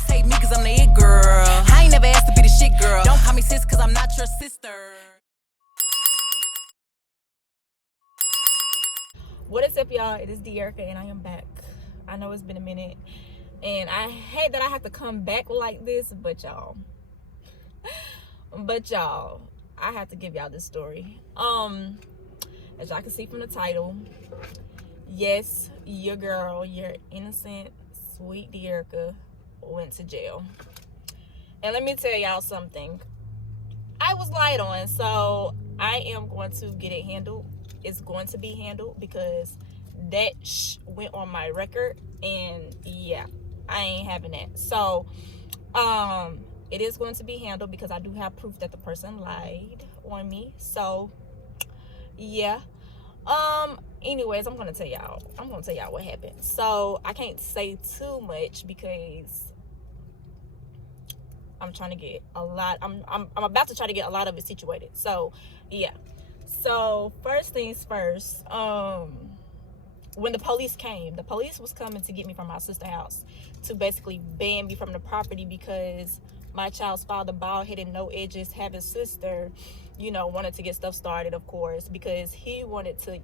hoes hate me cause I'm the it girl. I ain't never asked to be the shit girl. Don't call me sis cause I'm not your sister. What is up, y'all? It is De'Erica and I am back. I know it's been a minute and I hate that I have to come back like this, but y'all, I have to give y'all this story. As y'all can see from the title, yes, your girl, your innocent, sweet De'Erica went to jail. And let me tell y'all something. I was lied on, so I am going to get it handled. It's going to be handled because that went on my record, and yeah, I ain't having that. So it is going to be handled because I do have proof that the person lied on me. So yeah. Anyways, I'm gonna tell y'all what happened. So I can't say too much because I'm trying to get a lot. I'm about to try to get a lot of it situated. So yeah. So first things first, when the police came, the police was coming to get me from my sister's house to basically ban me from the property because my child's father, bald-headed, no edges, having sister, wanted to get stuff started, of course, because he wanted to,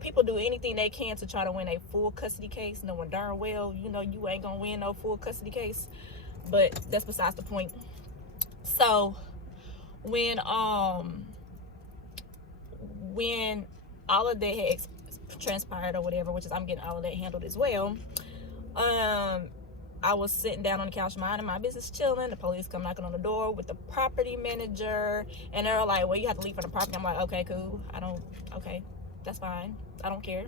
people do anything they can to try to win a full custody case, knowing darn well, you ain't gonna win no full custody case, but that's besides the point. So when all of that had transpired or whatever, which is I'm getting all of that handled as well, I was sitting down on the couch minding my business, chilling. The police come knocking on the door with the property manager, and they're like, well, you have to leave from the property. I'm like, okay, cool. Okay, that's fine. I don't care.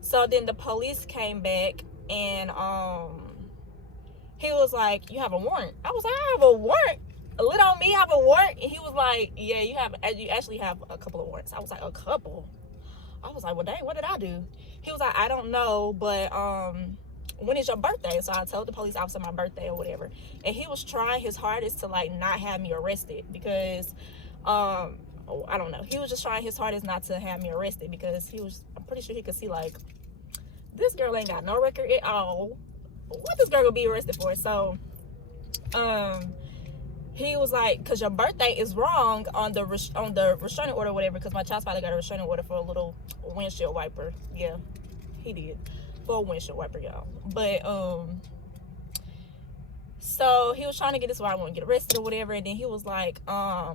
So then the police came back, and he was like, you have a warrant. I was like, I have a warrant? Lit on me, I have a warrant? And he was like, yeah, you actually have a couple of warrants. I was like, a couple? I was like, well, dang, what did I do? He was like, I don't know, but when is your birthday? So I told the police officer my birthday or whatever. And he was trying his hardest to not have me arrested because I don't know. He was just trying his hardest not to have me arrested because I'm pretty sure he could see this girl ain't got no record at all. What this girl gonna be arrested for? So he was like, because your birthday is wrong on the restraining order or whatever, because my child's father got a restraining order for a little windshield wiper. Yeah, he did. For a windshield wiper, y'all. But so he was trying to get this why I wouldn't get arrested or whatever, and then he was like,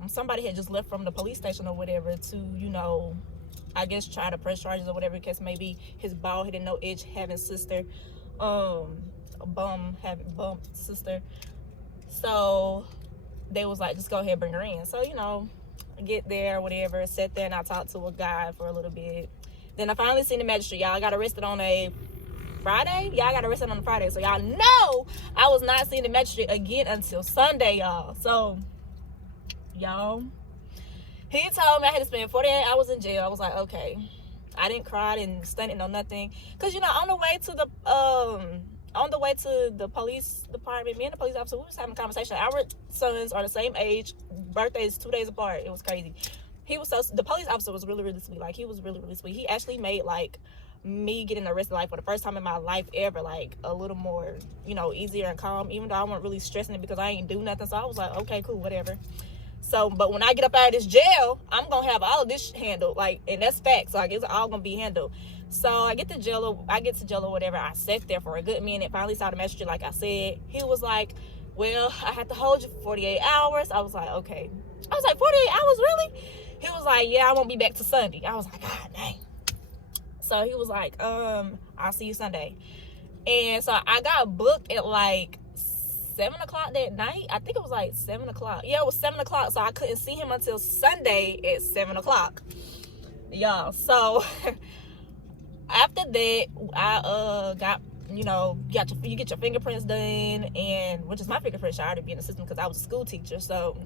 somebody had just left from the police station or whatever to, I guess try to press charges or whatever, because maybe his bald-headed, no edge having sister, bum sister. So they was like, just go ahead, bring her in. So, I get there, whatever, sat there, and I talked to a guy for a little bit. Then I finally seen the magistrate. Y'all, I got arrested on a Friday. Yeah, I got arrested on a Friday. So y'all know I was not seeing the magistrate again until Sunday, y'all. So, y'all, he told me I had to spend 48 hours in jail. I was like, okay. I didn't cry, didn't stunt it, no nothing. Because, on the way to the police department, me and the police officer, we was having a conversation. Our sons are the same age. Birthdays 2 days apart. It was crazy. The police officer was really, really sweet. He was really, really sweet. He actually made, me getting arrested, for the first time in my life ever, a little more, easier and calm, even though I wasn't really stressing it because I ain't do nothing. So I was like, okay, cool, whatever. So, but when I get up out of this jail, I'm going to have all of this handled, and that's facts. It's all going to be handled. So I get to jail or whatever. I sat there for a good minute, finally saw the magistrate, like I said. He was like, well, I had to hold you for 48 hours. I was like, okay. I was like, 48 hours, really? He was like, yeah, I won't be back till Sunday. I was like, God dang. So he was like, I'll see you Sunday. And so I got booked at 7 o'clock that night. I think it was 7 o'clock. Yeah, it was 7 o'clock. So I couldn't see him until Sunday at 7 o'clock. Y'all. So after that, I got, you get your fingerprints done, and which is my fingerprints should already be in the system because I was a school teacher. So,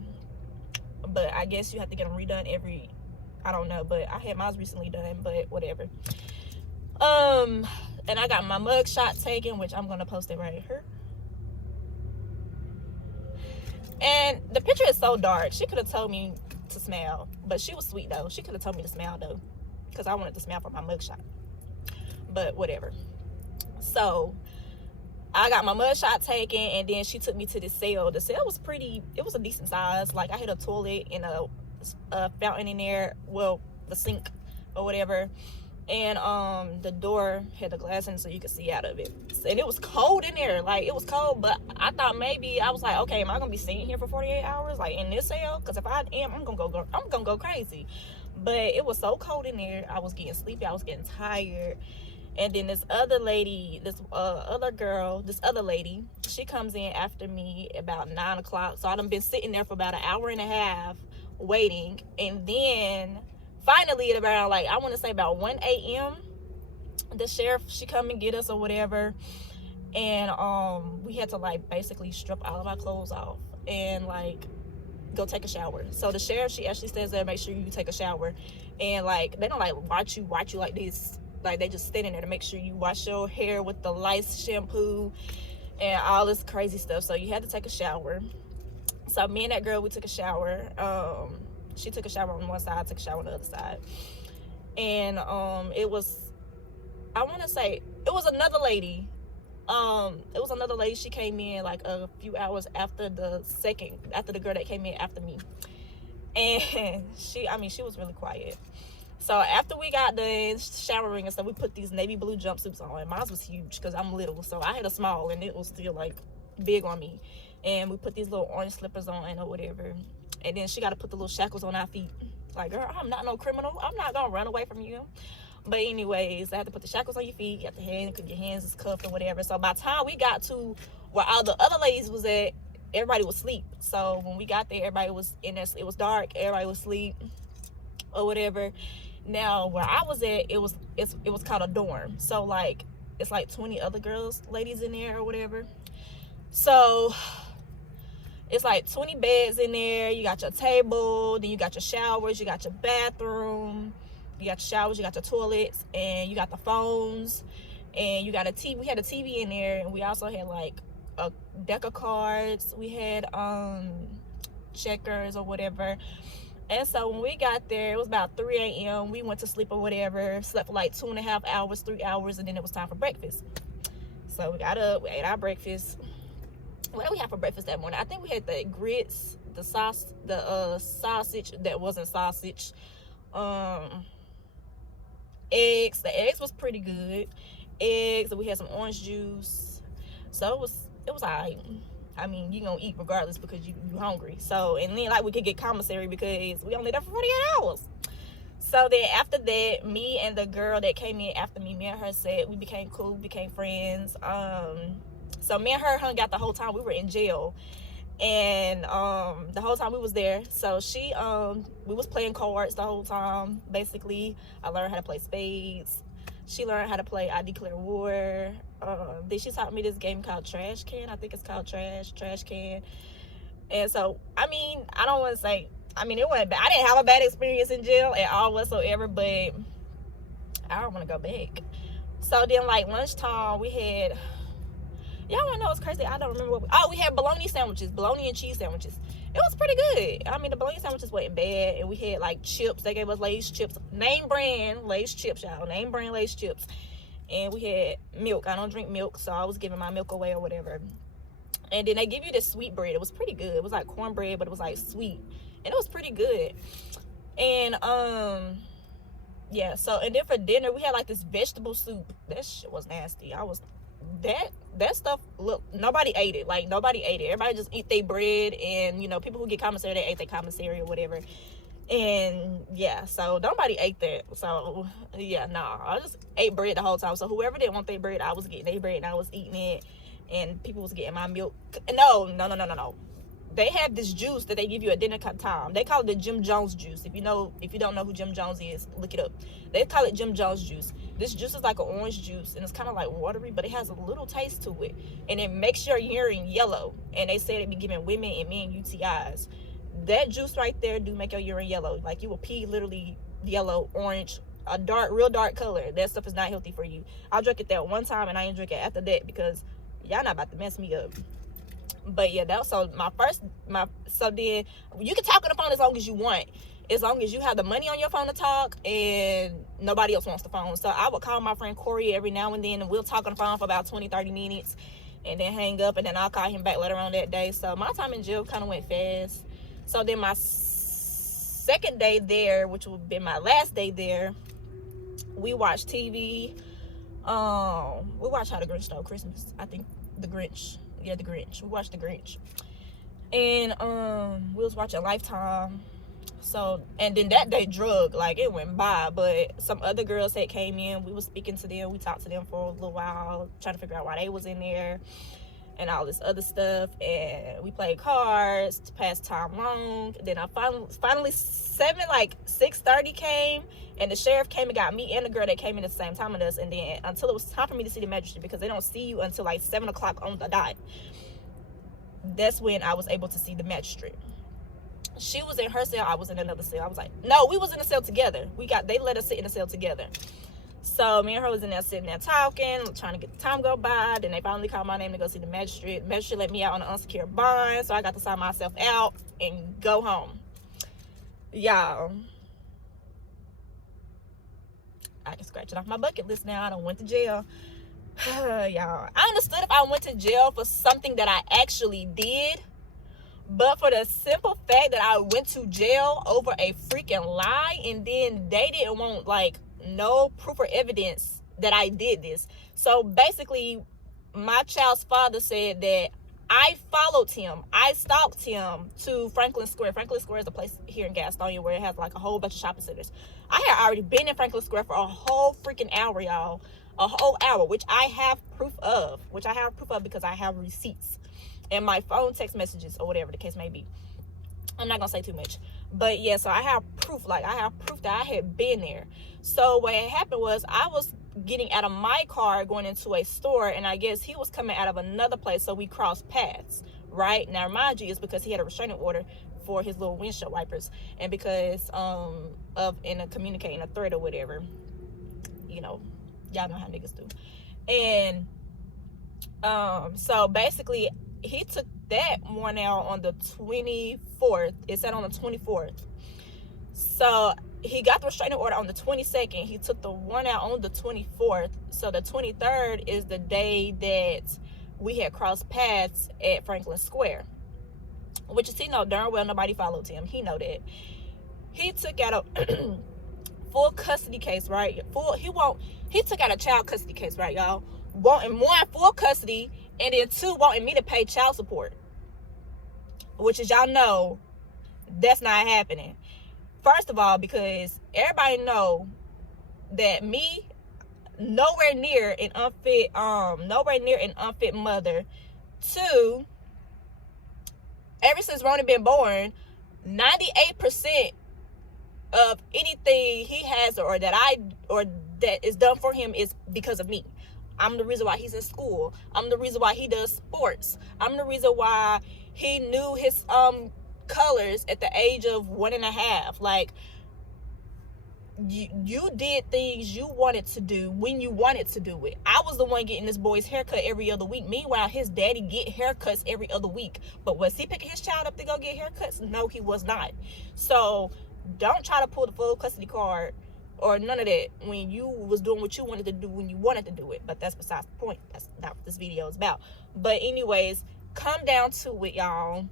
but I guess you have to get them redone I don't know, but I had mine recently done, but whatever. And I got my mug shot taken, which I'm gonna post it right here. And the picture is so dark. She could have told me to smile, but she was sweet though. She could have told me to smile though, because I wanted to smile for my mug shot. But whatever. So I got my mugshot taken, and then she took me to the cell. The cell was it was a decent size. Like, I had a toilet and a fountain in there, well, the sink or whatever, and the door had the glass in it so you could see out of it. And it was cold in there. Like, it was cold, but I thought maybe, I was like, okay, am I gonna be staying here for 48 hours, like, in this cell? Because if I am, I'm gonna go crazy. But it was so cold in there. I was getting sleepy, I was getting tired. And then this other lady, this other lady, she comes in after me about 9 o'clock. So I done been sitting there for about an hour and a half waiting. And then finally at around, like, I want to say about 1 a.m., the sheriff, she come and get us or whatever. And we had to, like, basically strip all of our clothes off and, like, go take a shower. So the sheriff, she actually stands there, make sure you take a shower. And, like, they don't, like, watch you like this. Like, they just standing there to make sure you wash your hair with the lice shampoo and all this crazy stuff. So you had to take a shower. So me and that girl, we took a shower. She took a shower on one side, I took a shower on the other side. And it was, I want to say, it was another lady. She came in like a few hours after the girl that came in after me. And she was really quiet. So after we got done showering and stuff, we put these navy blue jumpsuits on. And mine was huge because I'm little. So I had a small and it was still, like, big on me. And we put these little orange slippers on or whatever. And then she got to put the little shackles on our feet. Like, girl, I'm not no criminal. I'm not going to run away from you. But anyways, I had to put the shackles on your feet. You have to your hands is cuffed or whatever. So by the time we got to where all the other ladies was at, everybody was asleep. So when we got there, everybody was in there. It was dark. Everybody was asleep or whatever. Now where I was at, it was called a dorm. So, like, it's like 20 other ladies in there or whatever. So it's like 20 beds in there. You got your table, then you got your showers, you got your bathroom, you got your showers, you got your toilets, and you got the phones, and you got a TV. We had a TV in there, and we also had like a deck of cards. We had checkers or whatever. And so when we got there, it was about 3 a.m. We went to sleep or whatever, slept for like 2.5 hours, 3 hours, and then it was time for breakfast. So we got up, we ate our breakfast. What did we have for breakfast that morning? I think we had the grits, the sausage that wasn't sausage, eggs. The eggs was pretty good. Eggs, and we had some orange juice. So it was all right. I mean, you gonna eat regardless because you hungry. So, and then, like, we could get commissary because we only there for 48 hours. So then after that, me and the girl that came in after me and her said we became cool, became friends. So me and her hung out the whole time we were in jail. And the whole time we was there. So we was playing cards the whole time, basically. I learned how to play spades. She learned how to play I Declare War. Then she taught me this game called Trash Can. I think it's called Trash Can. And so, I mean, I don't want to say, I mean, it wasn't bad. I didn't have a bad experience in jail at all whatsoever, but I don't want to go back. So then, like, lunchtime, we had, y'all want to know what's crazy? I don't remember we had bologna and cheese sandwiches. It was pretty good. I mean, the bologna sandwiches wasn't bad. And we had, like, chips. They gave us Lay's chips. Name brand Lay's chips, y'all. Name brand Lay's chips. And we had milk. I don't drink milk, so I was giving my milk away or whatever. And then they give you this sweet bread. It was pretty good. It was like cornbread, but it was, like, sweet. And it was pretty good. And, yeah. So, and then for dinner, we had, like, this vegetable soup. That shit was nasty. That stuff, look, nobody ate it. Like, nobody ate it. Everybody just eat their bread, and, you know, people who get commissary, they ate their commissary or whatever. And yeah, so nobody ate that. So yeah, I just ate bread the whole time. So whoever didn't want their bread, I was getting their bread and I was eating it, and people was getting my milk. No. They have this juice that they give you at dinner time. They call it the Jim Jones juice. If you don't know who Jim Jones is, look it up. They call it Jim Jones juice. This juice is like an orange juice, and it's kind of like watery, but it has a little taste to it, and it makes your urine yellow. And they say it be giving women and men UTIs. That juice right there do make your urine yellow. Like, you will pee literally yellow, orange, a real dark color. That stuff is not healthy for you. I drank it that one time, and I didn't drink it after that because y'all not about to mess me up. But yeah, that was so then you can talk on the phone as long as you want, as long as you have the money on your phone to talk and nobody else wants the phone. So I would call my friend Corey every now and then, and we'll talk on the phone for about 20-30 minutes. and then hang up, and then I'll call him back later on that day. So my time in jail kind of went fast. So then my second day there, which would be my last day there, we watched TV. We watched How the Grinch Stole Christmas. I think The Grinch. Yeah, The Grinch. We watched The Grinch. And we was watching Lifetime. So, and then that day drug, like, it went by. But some other girls that came in, we was speaking to them. We talked to them for a little while, trying to figure out why they was in there and all this other stuff. And we played cards to pass time long. Then I finally 6:30 came, and the sheriff came and got me and the girl that came in at the same time with us. And then until it was time for me to see the magistrate, because they don't see you until like 7 o'clock on the dot, that's when I was able to see the magistrate. She was in her cell, I was in another cell. I was like, no, we was in a cell together. They let us sit in a cell together. So me and her was in there sitting there talking, trying to get the time go by. Then they finally called my name to go see the magistrate. The magistrate let me out on an unsecured bond, so I got to sign myself out and go home. Y'all, I can scratch it off my bucket list now. I done went to jail. Y'all, I understood if I went to jail for something that I actually did, but for the simple fact that I went to jail over a freaking lie, and then they didn't want like no proof or evidence that I did this. So basically, my child's father said that I followed him, I stalked him to Franklin Square. Franklin Square is a place here in Gastonia where it has like a whole bunch of shopping centers. I had already been in Franklin Square for a whole freaking hour, y'all. A whole hour, which I have proof of. Because I have receipts and my phone text messages or whatever the case may be. I'm not gonna say too much, but yeah, so I have proof. Like, I have proof that I had been there. So what had happened was I was getting out of my car going into a store, and I guess he was coming out of another place, so we crossed paths, right? Now mind you, it's because he had a restraining order for his little windshield wipers, and because of communicating a threat or whatever, you know, y'all know how niggas do. And so basically he took that one out on the 24th. It said on the 24th. So he got the restraining order on the 22nd. He took the one out on the 24th. So the 23rd is the day that we had crossed paths at Franklin Square, which is, he know darn well nobody followed him. He know that. He took out a full custody case, right? He took out a child custody case, right, y'all? Wanting one, full custody, and then two, wanting me to pay child support, which, as y'all know, that's not happening. First of all, because everybody know that me, nowhere near an unfit mother. Two, ever since Ronnie been born, 98% of anything he has or that is done for him is because of me. I'm the reason why he's in school. I'm the reason why he does sports. I'm the reason why he knew his colors at the age of 1.5. Like, you did things you wanted to do when you wanted to do it. I was the one getting this boy's haircut every other week. Meanwhile, his daddy get haircuts every other week. But was he picking his child up to go get haircuts? No, he was not. So don't try to pull the full custody card or none of that when you was doing what you wanted to do when you wanted to do it. But that's besides the point. That's not what this video is about. But anyways, come down to it, y'all.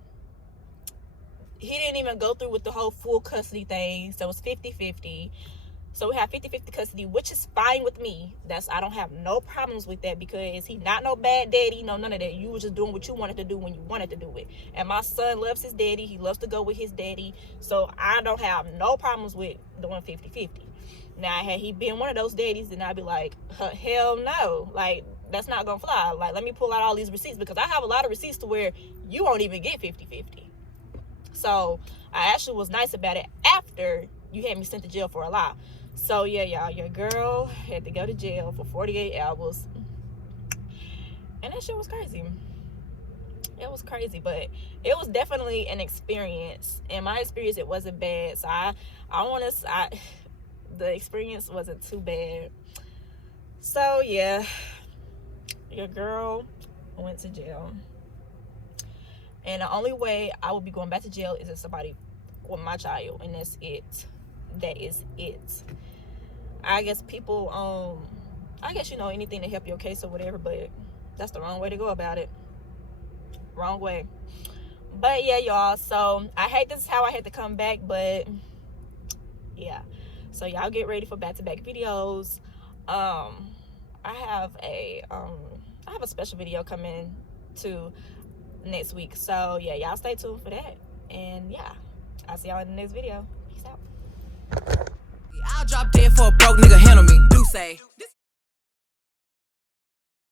He didn't even go through with the whole full custody thing. So it was 50-50. So we have 50-50 custody, which is fine with me. I don't have no problems with that, because he not no bad daddy, no none of that. You was just doing what you wanted to do when you wanted to do it. And my son loves his daddy. He loves to go with his daddy. So I don't have no problems with doing 50-50. Now, had he been one of those daddies, then I'd be like, hell no. Like, that's not gonna fly. Like, let me pull out all these receipts, because I have a lot of receipts to where you won't even get 50-50. So I actually was nice about it after you had me sent to jail for a lie. So yeah, y'all, your girl had to go to jail for 48 hours. And that shit was crazy. It was crazy, but it was definitely an experience. In my experience, it wasn't bad. So the experience wasn't too bad. So yeah, your girl went to jail. And the only way I would be going back to jail is if somebody with my child, and that's it. That is it. I guess people, anything to help your case or whatever, but That's the wrong way to go about it. Wrong way. But yeah, y'all, so I hate this is how I had to come back, but yeah, so y'all get ready for back-to-back videos. I have a special video coming to next week, so yeah, y'all stay tuned for that. And yeah, I'll see y'all in the next video. Peace out. I'll drop dead for a broke nigga, handle me. Do say.